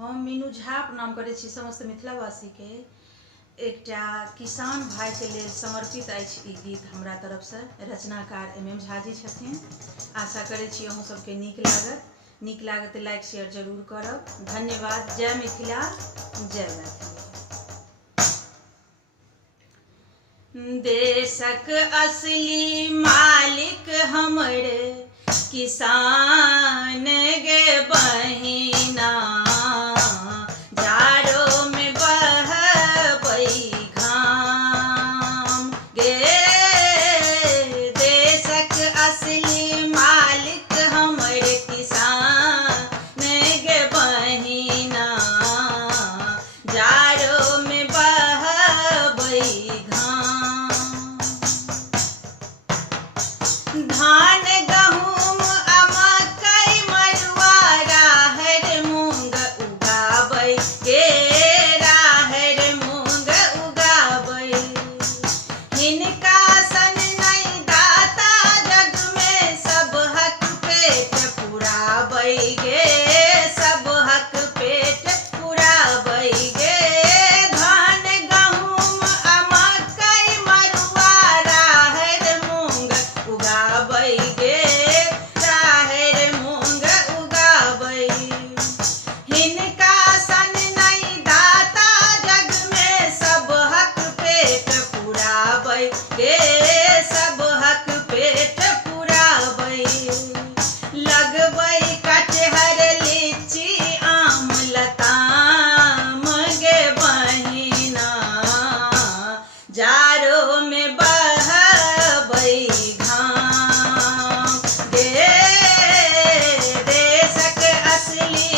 हम मीनू झा प्रणाम करै छी समस्त मिथिलावासी के। एकटा किसान भाई के लेल समर्पित अछि ई गीत हमरा तरफ से। रचनाकार MM झा जी छथिन। आशा करै छी अहूँ सबके नीक लागत तऽ लाइक शेयर जरूर करब। धन्यवाद। जय मिथिला, जय मैथिली। देशक असली मालिक हमर किसान गे बहिना, जाड़ो में बहबै घाम गे। देशक असली मालिक हमर किसान गे बहिना, जाड़ो में बहबै घाम। धान गहूम मकई मड़ुआ राहर मूंग उगाबै गे, राहर मूंग उगाबै। हिनका सन नहीं दाता जग में, सब हक पेट पुराबै गे, सब हक पेट पुराबै गे। धान गहूम मकई मड़ुआ राहर मूंग उगाबै गे, राहर मूंग उगाबै। हिनका सन नहीं दाता जग में, सब हक पेट पुराबै गे, सब हक पेट पुराबै। लगबै कटहर लीची आम लताम गे बहिना, जाड़ो में बहबै घाम गे। देशक असली